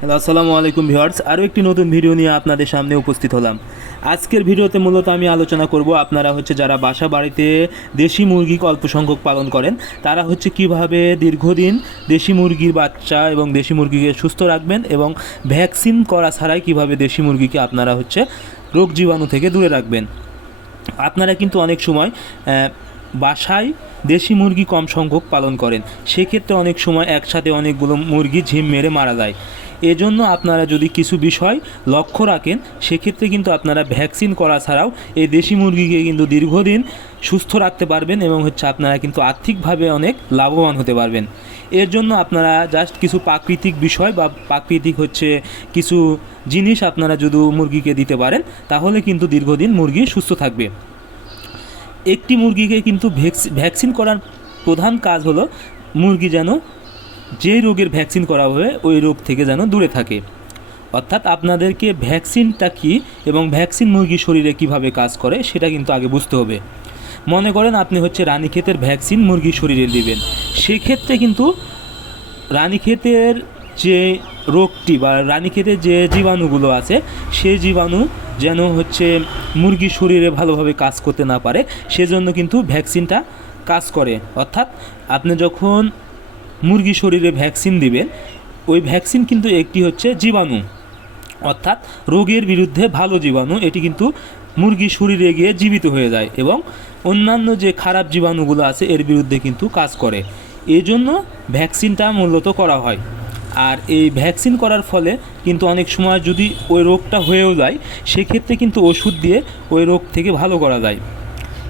Hello আসসালামু আলাইকুম viewers আরও একটি নতুন ভিডিও নিয়ে আপনাদের সামনে উপস্থিত হলাম। আজকের ভিডিওতে মূলত আমি আলোচনা করব আপনারা হচ্ছে যারা বাসা বাড়িতে দেশি মুরগি অল্প সংখ্যক পালন করেন, তারা হচ্ছে কীভাবে দীর্ঘদিন দেশি মুরগির বাচ্চা এবং দেশি মুরগিকে সুস্থ রাখবেন এবং ভ্যাকসিন করা ছাড়াই কীভাবে দেশি মুরগিকে আপনারা হচ্ছে রোগ জীবাণু থেকে দূরে রাখবেন। আপনারা কিন্তু অনেক সময় বাসায় দেশি মুরগি কম সংখ্যক পালন করেন। সেক্ষেত্রে অনেক সময় একসাথে অনেকগুলো মুরগি ঝিম মেরে মারা যায়। এজন্য আপনারা যদি কিছু বিষয় লক্ষ্য রাখেন, সেক্ষেত্রে কিন্তু আপনারা ভ্যাকসিন করা ছাড়াও এই দেশি মুরগিকে কিন্তু দীর্ঘদিন সুস্থ রাখতে পারবেন এবং হচ্ছে আপনারা কিন্তু আর্থিকভাবে অনেক লাভবান হতে পারবেন। এর জন্য আপনারা জাস্ট কিছু প্রাকৃতিক বিষয় বা প্রাকৃতিক হচ্ছে কিছু জিনিস আপনারা যদি মুরগিকে দিতে পারেন, তাহলে কিন্তু দীর্ঘদিন মুরগি সুস্থ থাকবে। একটি মুরগিকে কিন্তু ভ্যাকসি- ভ্যাকসিন করার প্রধান কাজ হলো মুরগি যেন যে রোগের ভ্যাকসিন করা হবে ওই রোগ থেকে যেন দূরে থাকে। অর্থাৎ আপনাদেরকে ভ্যাকসিনটা কী এবং ভ্যাকসিন মুরগির শরীরে কীভাবে কাজ করে, সেটা কিন্তু আগে বুঝতে হবে। মনে করেন আপনি হচ্ছে রানীক্ষেতের ভ্যাকসিন মুরগির শরীরে দিবেন। সেক্ষেত্রে কিন্তু রানীক্ষেতের যে রোগটি বা রানীক্ষেতের যে জীবাণুগুলো আছে, সেই জীবাণু যেন হচ্ছে মুরগির শরীরে ভালোভাবে কাজ করতে না পারে, সেজন্য কিন্তু ভ্যাকসিনটা কাজ করে। অর্থাৎ আপনি যখন মুরগি শরীরে ভ্যাকসিন দিবেন ওই ভ্যাকসিন কিন্তু একটি হচ্ছে জীবাণু। অর্থাৎ রোগের বিরুদ্ধে ভালো জীবাণু, এটি কিন্তু মুরগির শরীরে গিয়ে জীবিত হয়ে যায় এবং অন্যান্য যে খারাপ জীবাণুগুলো আছে, এর বিরুদ্ধে কিন্তু কাজ করে। এই জন্য ভ্যাকসিনটা মূলত করা হয়। আর এই ভ্যাকসিন করার ফলে কিন্তু অনেক সময় যদি ওই রোগটা হয়েও যায়, সেক্ষেত্রে কিন্তু ওষুধ দিয়ে ওই রোগ থেকে ভালো করা যায়।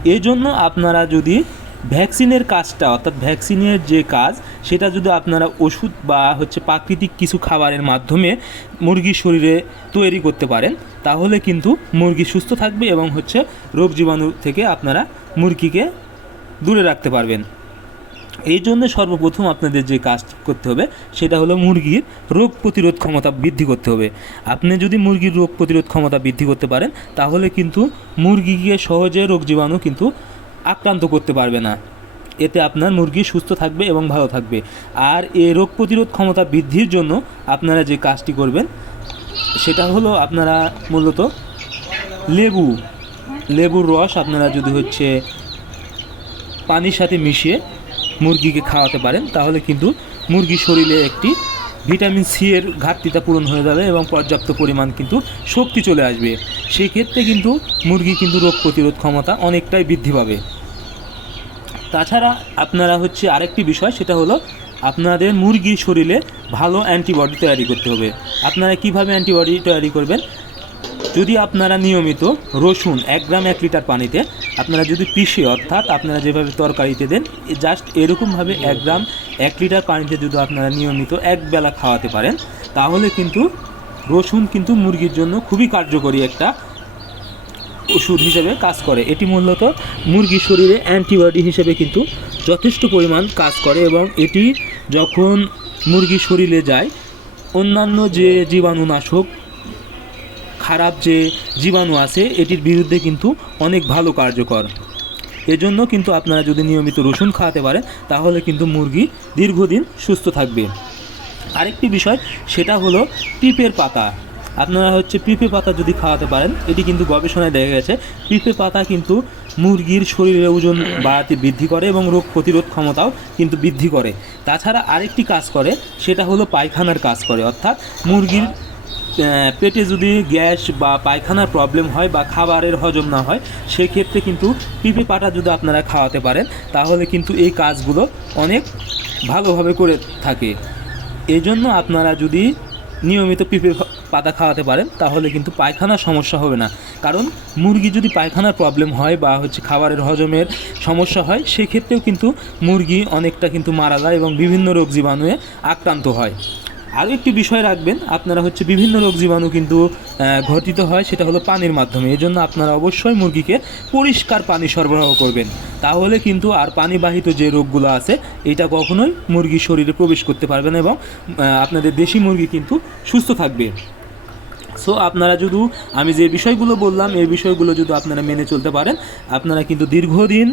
এই জন্য আপনারা যদি ভ্যাকসিনের কাজটা, অর্থাৎ ভ্যাকসিনের যে কাজ, সেটা যদি আপনারা ওষুধ বা হচ্ছে প্রাকৃতিক কিছু খাবারের মাধ্যমে মুরগির শরীরে তৈরি করতে পারেন, তাহলে কিন্তু মুরগি সুস্থ থাকবে এবং হচ্ছে রোগ জীবাণু থেকে আপনারা মুরগিকে দূরে রাখতে পারবেন। এই জন্য সর্বপ্রথম আপনাদের যে কাজ করতে হবে, সেটা হলো মুরগির রোগ প্রতিরোধ ক্ষমতা বৃদ্ধি করতে হবে। আপনি যদি মুরগির রোগ প্রতিরোধ ক্ষমতা বৃদ্ধি করতে পারেন, তাহলে কিন্তু মুরগিকে সহজে রোগ জীবাণু কিন্তু আক্রান্ত করতে পারবে না। এতে আপনার মুরগি সুস্থ থাকবে এবং ভালো থাকবে। আর এ রোগ প্রতিরোধ ক্ষমতা বৃদ্ধির জন্য আপনারা যে কাজটি করবেন, সেটা হলো আপনারা মূলত লেবু, লেবুর রস আপনারা যদি হচ্ছে পানির সাথে মিশিয়ে মুরগিকে খাওয়াতে পারেন, তাহলে কিন্তু মুরগির শরীরে একটি ভিটামিন সি এর ঘাটতিটা পূরণ হয়ে যাবে এবং পর্যাপ্ত পরিমাণ কিন্তু শক্তি চলে আসবে। সেই ক্ষেত্রে কিন্তু মুরগি কিন্তু রোগ প্রতিরোধ ক্ষমতা অনেকটাই বৃদ্ধি পাবে। তাছাড়া আপনারা হচ্ছে আরেকটি বিষয়, সেটা হলো আপনাদের মুরগির শরীরে ভালো অ্যান্টিবডি তৈরি করতে হবে। আপনারা কীভাবে অ্যান্টিবডি তৈরি করবেন? যদি আপনারা নিয়মিত রসুন এক গ্রাম এক লিটার পানিতে, আপনারা যদি পিষে, অর্থাৎ আপনারা যেভাবে তরকারিতে দেন জাস্ট এরকমভাবে এক গ্রাম এক লিটার পানিতে যদি আপনারা নিয়মিত এক বেলা খাওয়াতে পারেন, তাহলে কিন্তু রসুন কিন্তু মুরগির জন্য খুবই কার্যকরী একটা ওষুধ হিসেবে কাজ করে। এটি মূলত মুরগির শরীরে অ্যান্টিবডি হিসেবে কিন্তু যথেষ্ট পরিমাণ কাজ করে এবং এটি যখন মুরগির শরীরে যায়, অন্যান্য যে জীবাণুনাশক, খারাপ যে জীবাণু আছে, এটির বিরুদ্ধে কিন্তু অনেক ভালো কার্যকর। এজন্য কিন্তু আপনারা যদি নিয়মিত রসুন খাওয়াতে পারেন, তাহলে কিন্তু মুরগি দীর্ঘদিন সুস্থ থাকবে। আরেকটি বিষয়, সেটা হলো পিঁপের পাতা। আপনারা হচ্ছে পিঁপে পাতা যদি খাওয়াতে পারেন, এটি কিন্তু গবেষণায় দেখা গেছে, পিঁপে পাতা কিন্তু মুরগির শরীরের ওজন বাড়াতে বৃদ্ধি করে এবং রোগ প্রতিরোধ ক্ষমতাও কিন্তু বৃদ্ধি করে। তাছাড়া আরেকটি কাজ করে, সেটা হলো পায়খানার কাজ করে। অর্থাৎ মুরগির পেটে যদি গ্যাস বা পায়খানার প্রবলেম হয় বা খাবারের হজম না হয়, সেক্ষেত্রে কিন্তু পিঁপে পাটা যদি আপনারা খাওয়াতে পারেন, তাহলে কিন্তু এই কাজগুলো অনেক ভালোভাবে করে থাকে। এই জন্য আপনারা যদি নিয়মিত পিঁপের পাতা খাওয়াতে পারেন, তাহলে কিন্তু পায়খানার সমস্যা হবে না। কারণ মুরগি যদি পায়খানার প্রবলেম হয় বা হচ্ছে খাবারের হজমের সমস্যা হয়, সেক্ষেত্রেও কিন্তু মুরগি অনেকটা কিন্তু মারা যায় এবং বিভিন্ন রোগ জীবাণুয়ে আক্রান্ত হয়। আরও একটি বিষয় রাখবেন, আপনারা হচ্ছে বিভিন্ন রোগ জীবাণু কিন্তু ঘটিত হয়, সেটা হলো পানির মাধ্যমে। এই জন্য আপনারা অবশ্যই মুরগিকে পরিষ্কার পানি সরবরাহ করবেন। তাহলে কিন্তু আর পানিবাহিত যে রোগগুলো আছে, এটা কখনোই মুরগির শরীরে প্রবেশ করতে পারবে না এবং আপনাদের দেশি মুরগি কিন্তু সুস্থ থাকবে। সো আপনারা যদি, আমি যে বিষয়গুলো বললাম, এই বিষয়গুলো যদি আপনারা মেনে চলতে পারেন, আপনারা কিন্তু দীর্ঘদিন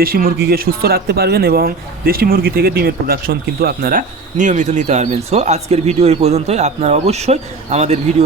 দেশি মুরগিকে সুস্থ রাখতে পারবেন এবং দেশি মুরগি থেকে ডিমের প্রোডাকশন কিন্তু আপনারা নিয়মিত নিতে পারবেন। সো আজকের ভিডিও এই পর্যন্তই। আপনারা অবশ্যই আমাদের ভিডিও